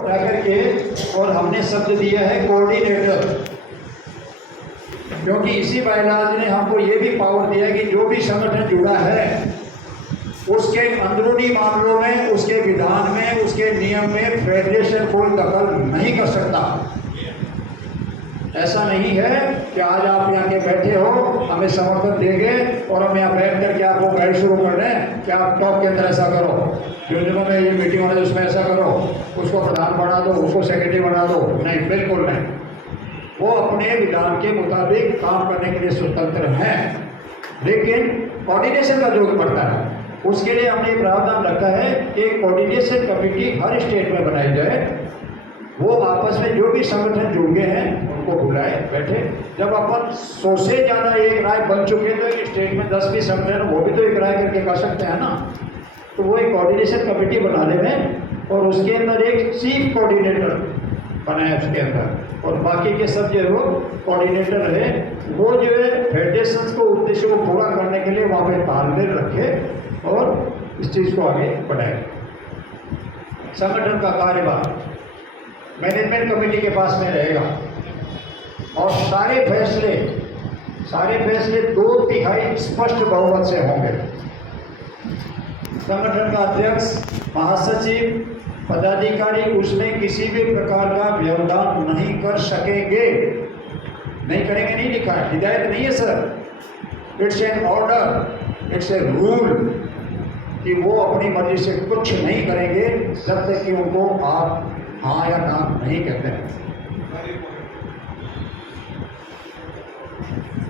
जाकर के और हमने शब्द दिया है कोऑर्डिनेटर, क्योंकि इसी बायलाज ने हमको ये भी पावर दिया कि जो भी संगठन जुड़ा है उसके अंदरूनी मामलों में, उसके विधान में, उसके नियम में फेडरेशन कोई दखल नहीं कर सकता। ऐसा नहीं है कि आज आप यहाँ के बैठे हो, हमें समर्थन देंगे और हम यहाँ बैठ करके आपको गाइड शुरू कर दें कि आप टॉप के अंदर ऐसा करो, जिन्होंने ये मीटिंग होना है उसमें ऐसा करो, उसको प्रधान बना दो, उसको सेक्रेटरी बना दो। नहीं, बिल्कुल नहीं। वो अपने विधान के मुताबिक काम करने के लिए स्वतंत्र हैं, लेकिन कोऑर्डिनेशन का जरूरत पड़ता है। उसके लिए हमने प्रावधान रखा है कि एक कोऑर्डिनेशन कमेटी हर स्टेट में बनाई जाए। वो आपस में जो भी संगठन जुड़ गए हैं उनको बुलाए, बैठे। जब अपन 100 से ज़्यादा एक राय बन चुके तो एक स्टेट में 10 भी संगठन वो भी तो एक राय करके कर सकते हैं ना। तो वो एक कोऑर्डिनेशन कमेटी बना देंगे और उसके अंदर एक चीफ कोऑर्डिनेटर बनाए उसके अंदर, और बाकी के सब जो है कोऑर्डिनेटर है वो जो है फेडरेशन को उद्देश्य को पूरा करने के लिए वहाँ पे तालमेल रखे और इस चीज़ को आगे बढ़ाए। संगठन का कार्यभार मैनेजमेंट कमेटी के पास में रहेगा और सारे फैसले 2/3 स्पष्ट बहुमत से होंगे। संगठन का अध्यक्ष, महासचिव, पदाधिकारी उसमें किसी भी प्रकार का व्यवधान नहीं कर सकेंगे। नहीं करेंगे नहीं लिखा है, हिदायत नहीं है sir, it's an order, it's a rule कि वो अपनी मर्जी से कुछ नहीं करेंगे जब तक कि उनको आप हाँ या ना नहीं कहते हैं।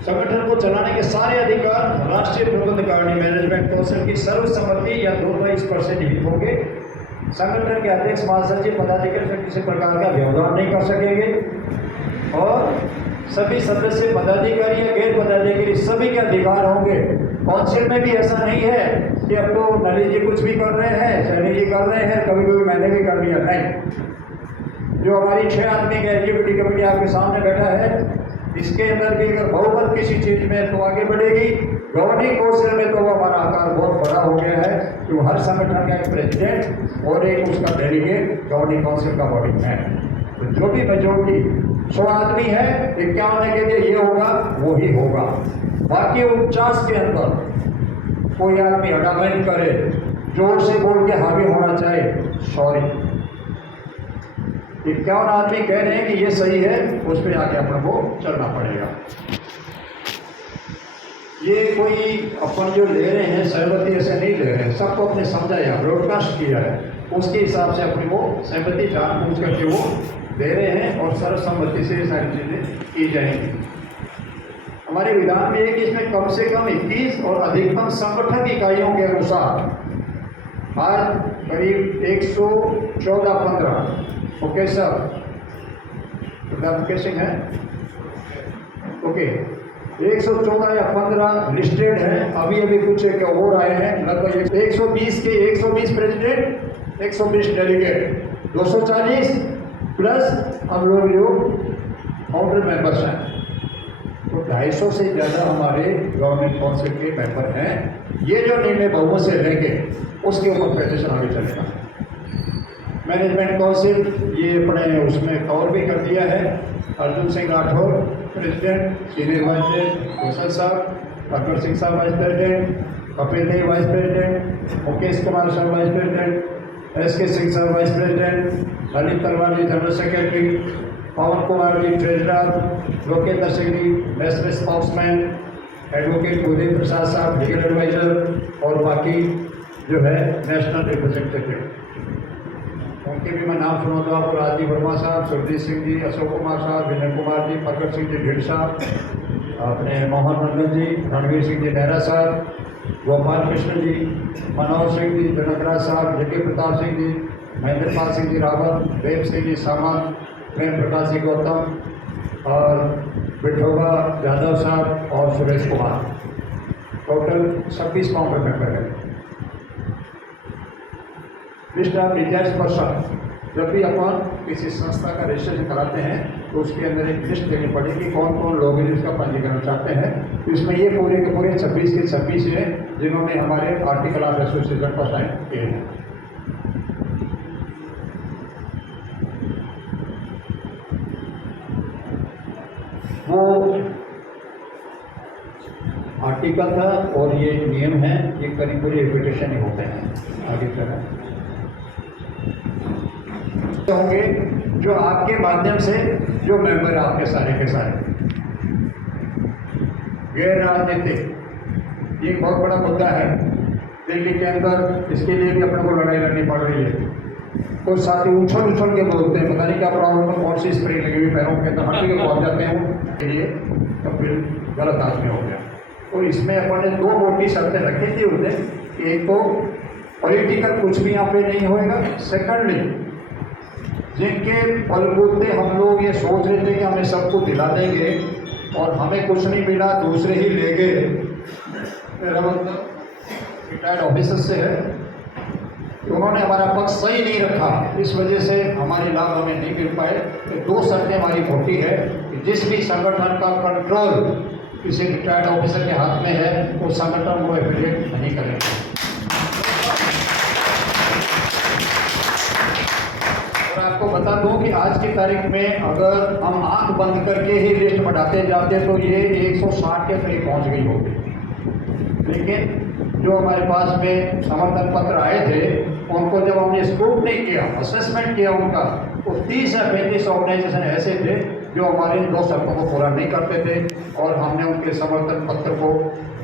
संगठन को चलाने के सारे अधिकार राष्ट्रीय प्रबंधकारिणी मैनेजमेंट कौंसिल की सर्वसम्मति या 2/3% ही होंगे। संगठन के अध्यक्ष, महासचिव, पदाधिकारी से किसी प्रकार का व्यवधान नहीं कर सकेंगे और सभी सदस्य, पदाधिकारी या गैर पदाधिकारी सभी के अधिकार होंगे। काउंसिल में भी ऐसा नहीं है कि अब तो नली जी कुछ भी कर रहे हैं, शैली जी कर रहे हैं, कभी कभी मैंने भी कर लिया। नहीं, जो हमारी 6 आदमी का एग्जीक्यूटिव कमेटी आपके सामने बैठा है, इसके अंदर भी अगर बहुमत किसी चीज़ में तो आगे बढ़ेगी। गवर्निंग काउंसिल में तो वो हमारा आकार बहुत बड़ा हो गया है, तो हर संगठन का एक प्रेसिडेंट और एक उसका डेलीगेट गवर्निंग काउंसिल का बॉडी है। तो जो भी मेजोरिटी 100 आदमी है, 51 के लिए ये होगा वो ही होगा। बाकी 49 के अंदर कोई आदमी अडामेंट करे, जोर से बोल के हावी होना चाहे, सॉरी, 51 आदमी कह रहे हैं कि ये सही है, उस पर आके अपन को चलना पड़ेगा। ये कोई अपन जो ले रहे हैं सहमति ऐसे नहीं ले रहे हैं, सबको अपने समझाया, ब्रॉडकास्ट किया है, उसके हिसाब से अपनी वो सहमति जान पूछ करके वो दे रहे हैं और सर्वसम्मति से सारी चीज़ें की जाएंगी। हमारे विधान में है कि इसमें कम से कम 21 और अधिकतम संगठन इकाइयों के अनुसार आज करीब 114-15 ओके सर, कैसे है ओके 114 या 15 लिस्टेड हैं। अभी कुछ एक और आए हैं, लगभग 120 के 120 प्रेसिडेंट, 120 डेलीगेट, 240 प्लस हम लोग जो काउंटर मेंबर्स हैं, तो 250 से ज़्यादा हमारे गवर्नमेंट काउंसिल के मेंबर हैं। ये जो निर्णय बहुमत से लेंगे उसके ऊपर फेडरेशन आगे चलेगा। मैनेजमेंट काउंसिल ये अपने उसमें कवर भी कर दिया है। Arjun Singh Rathore president, senior vice president Kaushal साहब, ठाकुर सिंह साहब vice president, Kapil Dev vice president, Mukesh Kumar साहब वाइस प्रेसिडेंट, SK सिंह साहब वाइस प्रेसिडेंट, ललित तलवार जी जनरल सेक्रेटरी, पवन Kumar ji treasurer, Lokendra Singh ji national spokesman, advocate Kuldeep प्रसाद साहब लीगल एडवाइजर और बाकी जो है नेशनल रिप्रेजेंटेटिव। उनके भी मैं नाम सुना तो आपको राजीव वर्मा साहब, सुरजीत सिंह जी, अशोक कुमार साहब, विनय कुमार जी, प्रकट सिंह जी ढीड साहब, अपने मोहन नंदन जी, रणवीर सिंह जी नेहरा साहब, गोपाल कृष्ण जी, मनोहर सिंह जी, जनकराज साहब, जगह प्रताप सिंह जी, महेंद्र पाल सिंह जी रावत, देव सिंह जी सामंत, प्रेम प्रकाश जी गौतम और विठोबा यादव साहब और Suresh Kumar. Total 26 counter member है। लिस्ट ऑफ डिटेल्स पर्सन, जब भी अपन किसी संस्था का रजिस्ट्रेशन कराते हैं तो उसके अंदर एक लिस्ट देनी पड़ेगी कौन कौन लोग हैं जिसका पंजीकरण चाहते हैं। तो इसमें ये पूरे के पूरे 26 के 26 हैं जिन्होंने हमारे आर्टिकल ऑफ एसोसिएशन पर साइन किए हैं। वो आर्टिकल था और ये नियम है, ये करीब करीब रिपीटेशन ही होते हैं आगे तरह होंगे जो आपके माध्यम से जो मेंबर है आपके सारे के सारे गैर राजनीतिक, ये एक बहुत बड़ा मुद्दा है दिल्ली के अंदर। इसके लिए भी अपने को लड़ाई लड़नी पड़ रही है। कुछ साथी उछल उछल के बोलते हैं, पता नहीं क्या प्रॉब्लम है, कौन सी स्प्रे लगी हुई पैरों के अंदर, हड्डी के पहुंच जाते हैं के लिए, तो फिर गलत आदमी हो गया। तो इसमें अपन ने 2 मोटी शर्तें रखी थी उसने, एक तो पॉलिटिकल कुछ भी यहाँ पे नहीं होएगा, सेकंडली जिनके बलबूते हम लोग ये सोच रहे थे कि हमें सब कुछ दिला देंगे और हमें कुछ नहीं मिला, दूसरे ही ले गए। मेरा मतलब रिटायर्ड ऑफिसर से है कि उन्होंने हमारा पक्ष सही नहीं रखा, इस वजह से हमारे लाभ हमें नहीं मिल पाए। तो 2 शर्तें हमारी मोटी है कि जिस भी संगठन का कंट्रोल किसी रिटायर्ड ऑफिसर के हाथ में है, वो संगठन को एफिलिएट नहीं करेंगे। और आपको बता दूं कि आज की तारीख में अगर हम आंख बंद करके ही लिस्ट बढ़ाते जाते तो ये 160 के करीब पहुंच गई होगी। लेकिन जो हमारे पास में समर्थन पत्र आए थे, उनको जब हमने स्क्रूटनी किया, असेसमेंट किया उनका, तो 30 या 35 ऑर्गेनाइजेशन ऐसे थे जो हमारे 2 शर्तों को पूरा नहीं करते थे और हमने उनके समर्थन पत्र को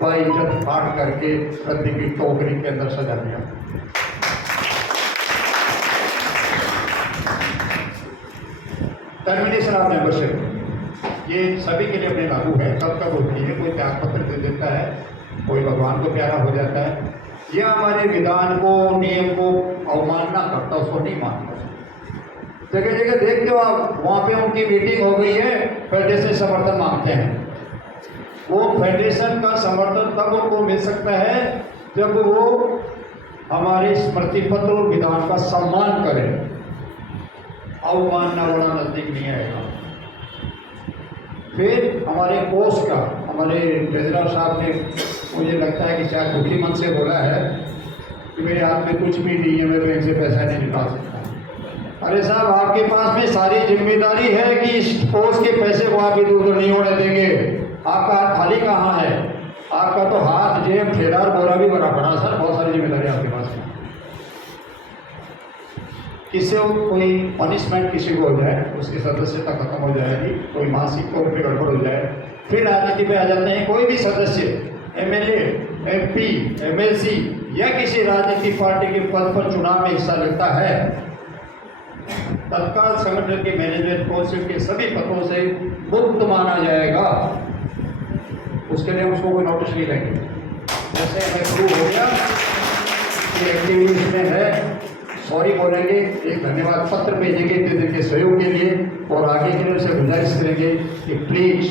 बाइज्जत फाड़ करके रद्दी की टोकरी के अंदर सजा दिया। टर्मिनेशन ऑफ मेंबरशिप ये सभी के लिए अपने लागू है। कब कब होती है, कोई त्याग पत्र दे देता है, कोई भगवान को प्यारा हो जाता है, या हमारे विधान को नियम को अवमानना करता, उसको नहीं मानता। जगह जगह देखते हो आप, वहाँ पे उनकी मीटिंग हो गई है, फेडरेशन समर्थन मांगते हैं। वो फेडरेशन का समर्थन तब उनको मिल सकता है जब वो हमारे स्मृति पत्र और विधान का सम्मान करें। अवमानना बड़ा नजदीक नहीं आएगा। फिर हमारे कोष का, हमारे केजरीवाल साहब ने, मुझे लगता है कि शायद दुखी मन से बोला है कि मेरे हाथ में कुछ भी नहीं है, मैं बैंक से पैसा नहीं निकाल सकता। अरे साहब, आपके पास में सारी जिम्मेदारी है कि इस कोष के पैसे को आप इधर उधर नहीं होने देंगे। आपका हाथ खाली कहाँ है? आपका तो हाथ जेब ठेला और बोरा भी बड़ा बड़ा। सर, बहुत सारी जिम्मेदारी आपके पास है। किसी को कोई पनिशमेंट किसी को हो जाए, उसकी सदस्यता खत्म हो जाएगी, कोई मानसिक तौर पे गड़बड़ हो जाए, फिर राजनीति पे आ जाते हैं। कोई भी सदस्य एमएलए, एमपी, एमएलसी या किसी राजनीतिक पार्टी के पद पर चुनाव में हिस्सा लेता है, तत्काल संगठन के मैनेजमेंट काउंसिल के सभी पदों से मुक्त माना जाएगा। उसके लिए उसको कोई नोटिस नहीं लेंगे। जैसे हमें प्रूव हो गया कि एक्टिविटीज में है, सॉरी बोलेंगे, एक धन्यवाद पत्र भेजेंगे इतने के सहयोग के लिए, और आगे के लिए उनसे गुजारिश करेंगे कि प्लीज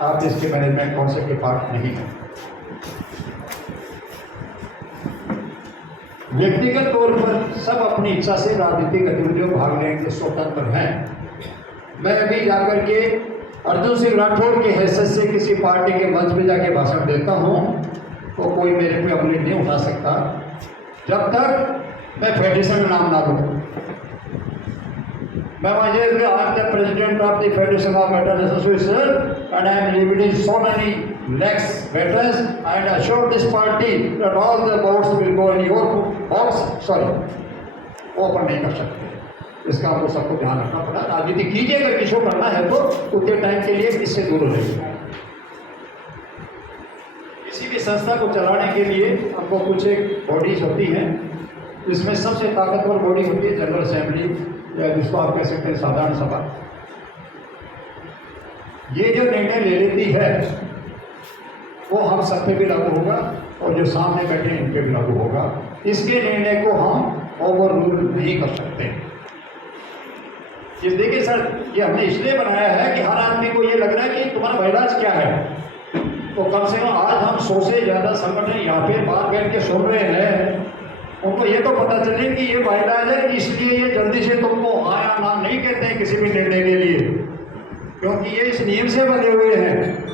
आप इसके मैनेजमेंट काउंसिल के पार्ट नहीं हैं। व्यक्तिगत तौर पर सब अपनी इच्छा से राजनीतिक गतिविधियों में भाग लेने के स्वतंत्र हैं। मैं अभी जाकर के अर्जुन सिंह राठौर की हैसियत से किसी पार्टी के मंच में जाके भाषण देता हूँ तो कोई मेरे पे अपनी नहीं उठा सकता जब तक मैं फेडरेशन का नाम ना लूँ। मैं आज the president of the federation of veterans association and I am limiting so many lakhs veterans and assure this party that all the votes will go in your box. Sorry, open नहीं कर सकते। इसका आपको सबको ध्यान रखना पड़ा। राजनीति कीजिए, अगर किसी को करना है तो उतने टाइम के लिए इससे दूर हो जाइए। किसी भी संस्था को चलाने के लिए आपको कुछ एक बॉडीज होती हैं, इसमें सबसे ताकतवर बॉडी होती है जनरल असेंबली, या जिसको आप कह सकते हैं साधारण सभा। ये जो निर्णय ले लेती है वो हम सब पे भी लागू होगा और जो सामने बैठे हैं इनके भी लागू होगा। इसके निर्णय को हम ओवर रूल नहीं कर सकते। ये देखिए सर, ये हमने इसलिए बनाया है कि हर आदमी को ये लग रहा है कि तुम्हारा इलाज क्या है, तो कम से कम आज हम 100 से ज़्यादा संगठन यहाँ पे बाहर बैठ के सुन रहे हैं, उनको ये तो पता चले कि ये इलाज है, इसलिए ये जल्दी से तुमको हाँ या ना नहीं कहते हैं किसी भी निर्णय के लिए, क्योंकि ये इस नियम से बने हुए हैं।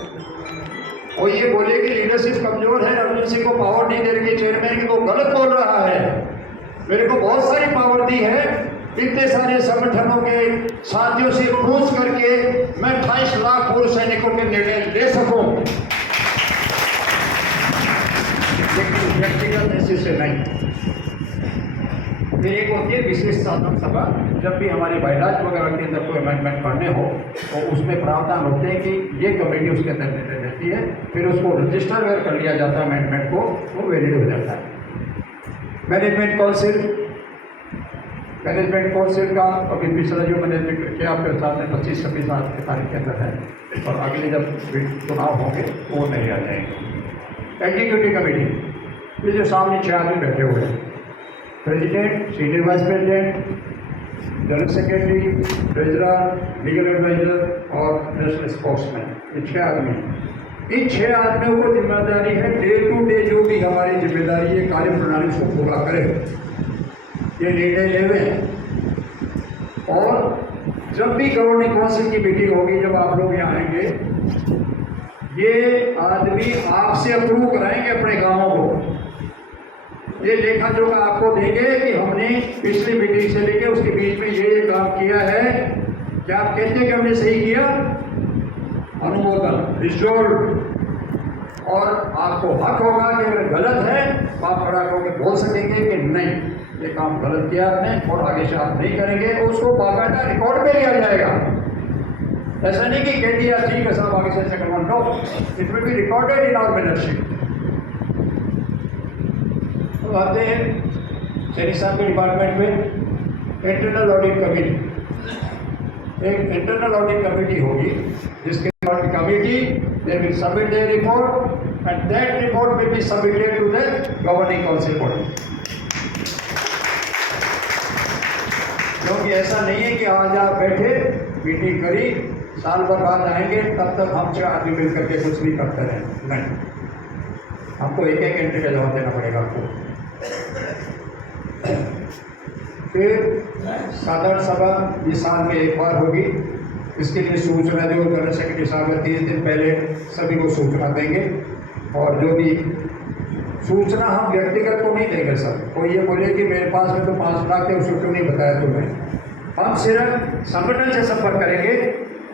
और ये बोले कि लीडरशिप कमजोर है, अर्जुन सिंह को पावर नहीं दे रही चेयरमैन की, वो गलत बोल रहा है। मेरे को बहुत सारी पावर दी है, इतने सारे संगठनों के साथियों से पूछ करके मैं 28 लाख पूर्व सैनिकों के निर्णय ले सकूं, लेकिन व्यक्तिगत ऐसे से नहीं। फिर एक होती है विशेष साधन सभा, जब भी हमारे बायलॉज वगैरह के अंदर कोई अमेंडमेंट करने हो तो उसमें प्रावधान होते हैं कि ये कमेटी उसके अंदर निर्णय लेती है, फिर उसको रजिस्टर वगैरह कर लिया जाता है अमेंडमेंट को, वो वैलिड हो जाता है। मैनेजमेंट काउंसिल का अभी पिछला जो मैनेजमेंट किया आपके साथ में 25-26 तारीख के अंदर है, और अगले जब चुनाव होंगे वो नहीं आ जाएंगे। एग्जीक्यूटिव कमेटी, ये जो सामने 6 आदमी बैठे हुए हैं, president, senior vice president, general secretary, treasurer, legal adviser और नेशनल स्पोक्समैन, ये 6 आदमी। इन 6 आदमियों को जिम्मेदारी है डे टू डे जो भी हमारी जिम्मेदारी है कार्य प्रणाली उसको पूरा करें, ये निर्णय लेवे हैं। और जब भी गवर्निंग काउंसिल की मीटिंग होगी, जब आप लोग यहाँ आएंगे, ये आदमी आपसे अप्रूव कराएंगे अपने गाँवों को, ये लेखा जोखा आपको देंगे कि हमने पिछली मीटिंग से लेके उसके बीच में ये काम किया है, क्या आप कहते हैं कि हमने सही किया, अनुमोदन रिजोल्व। और आपको हक होगा कि अगर गलत है तो आप खड़ा होकर बोल सकेंगे कि नहीं ये काम गलत किया आपने और आगे से आप नहीं करेंगे, उसको बाकायदा रिकॉर्ड पे लिया जाएगा। ऐसा नहीं कि कह दिया ठीक है साहब आगे से ऐसा करना, no, it will be recorded in our minuteship. तो आते हैं सैनिक साहब के डिपार्टमेंट में इंटरनल ऑडिट कमेटी। एक इंटरनल ऑडिट कमेटी होगी जिसके committee they will submit their report and that report will be submitted to the governing council body. क्योंकि ऐसा नहीं है कि आज आप बैठे मीटिंग करी, साल भर बाद आएंगे तब तक हम 6 आदमी मिल करके कुछ भी करते रहें, नहीं, हमको एक एक घंटे का जवाब देना पड़ेगा आपको। फिर साधारण सभा ये साल में एक बार होगी, इसके लिए सूचना जो जनरल सेक्रेटरी साहब 30 दिन पहले सभी को सूचना देंगे। और जो भी सूचना हम व्यक्तिगत को नहीं देंगे सर, कोई ये बोले कि मेरे पास में तो 5 लाख है उसको क्यों नहीं बताया तुम्हें, हम सिर्फ संगठन से संपर्क करेंगे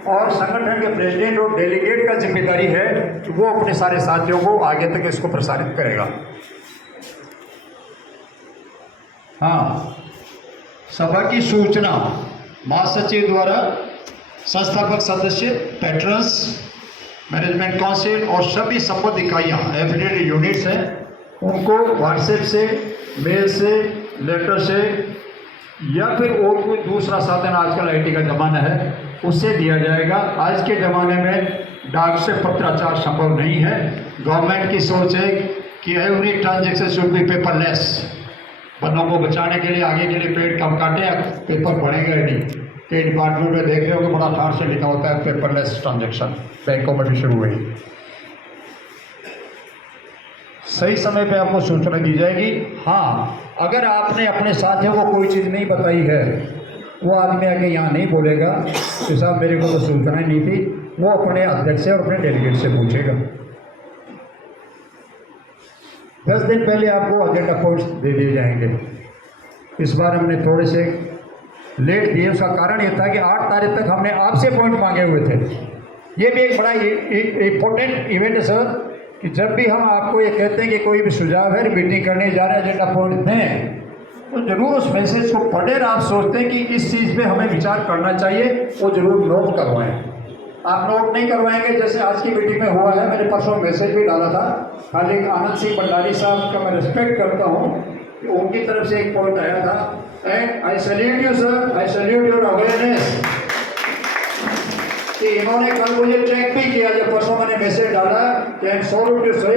और संगठन के प्रेसिडेंट और डेलीगेट का जिम्मेदारी है कि वो अपने सारे साथियों को आगे तक इसको प्रसारित करेगा। हाँ, सभा की सूचना महासचिव द्वारा संस्थापक सदस्य, पैट्रन्स, मैनेजमेंट काउंसिल और सभी संबद्ध इकाइयाँ एफिलिएटेड यूनिट्स हैं, उनको व्हाट्सएप से, मेल से, लेटर से या फिर और कोई दूसरा साधन, आजकल IT का ज़माना है, उससे दिया जाएगा। आज के ज़माने में डाक से पत्राचार संभव नहीं है। गवर्नमेंट की सोच है कि every transaction should be paperless. वनों को बचाने के लिए, आगे के लिए पेड़ कम काटे, पेपर बढ़ेगा नहीं। कई डिपार्टमेंट में देख रहे हो कि बड़ा ठाट से लिखा होता है पेपरलेस ट्रांजेक्शन, बैंकों में भी शुरू हुई। सही समय पे आपको सूचना दी जाएगी। हाँ, अगर आपने अपने साथियों को कोई चीज़ नहीं बताई है, वो आदमी आके यहाँ नहीं बोलेगा कि साहब मेरे को तो सूचना ही नहीं थी, वो अपने अध्यक्ष से और अपने डेलीगेट से पूछेगा। 10 दिन पहले आपको एजेंडा पॉइंट्स दे दिए जाएंगे। इस बार हमने थोड़े से लेट दिए, उसका कारण ये था कि 8 तारीख तक हमने आपसे पॉइंट मांगे हुए थे। ये भी एक बड़ा इम्पोर्टेंट इवेंट है सर, कि जब भी हम आपको ये कहते हैं कि कोई भी सुझाव है, मीटिंग करने जा रहे हैं, एजेंडा पॉइंट दें, तो जरूर उस मैसेज को पढ़ें। आप सोचते हैं कि इस चीज़ पे हमें विचार करना चाहिए, वो जरूर नोट करवाएं। आप नोट नहीं करवाएंगे, जैसे आज की मीटिंग में हुआ है, मैंने परसों मैसेज भी डाला था, खाली आनंद सिंह भंडारी साहब का मैं रिस्पेक्ट करता हूँ कि उनकी तरफ से एक पॉइंट आया था, and I salute you sir, I salute your awareness, कि इन्होंने कल मुझे चेक भी किया जब परसों मैंने मैसेज डाला, and sorry to say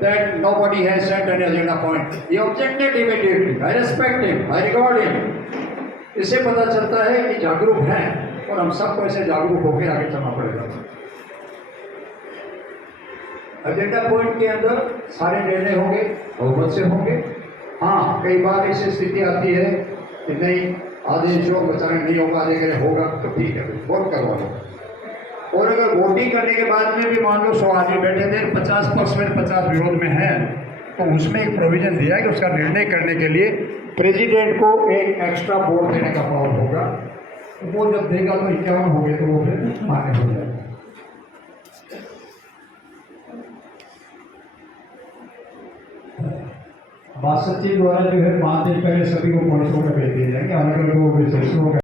that nobody has sent an agenda point, he objected immediately, I respect him, I regard him. इससे पता चलता है कि जागरूक हैं और हम सबको ऐसे जागरूक होकर आगे चलना पड़ेगा। एजेंडा पॉइंट के अंदर सारे निर्णय होंगे, बहुमत से होंगे। हाँ, कई बार ऐसी स्थिति आती है कि नहीं आधे जो बचाने नहीं होगा, आधे होगा, तो ठीक है वोट करवा लो। और अगर वोटिंग करने के बाद में भी मान लो 100 आदमी बैठे थे, 50 पक्ष में 50 विरोध में हैं, तो उसमें एक प्रोविज़न दिया है कि उसका निर्णय करने के लिए प्रेसिडेंट को एक एक्स्ट्रा वोट देने का पावर होगा। तो वो जब देगा तो 51 हो गए तो वो फिर मान्य हो जाएगा। महासचिव द्वारा जो है 5 दिन पहले सभी को पर्सों में भेज दिए जाएंगे, अलग अलग विशेषों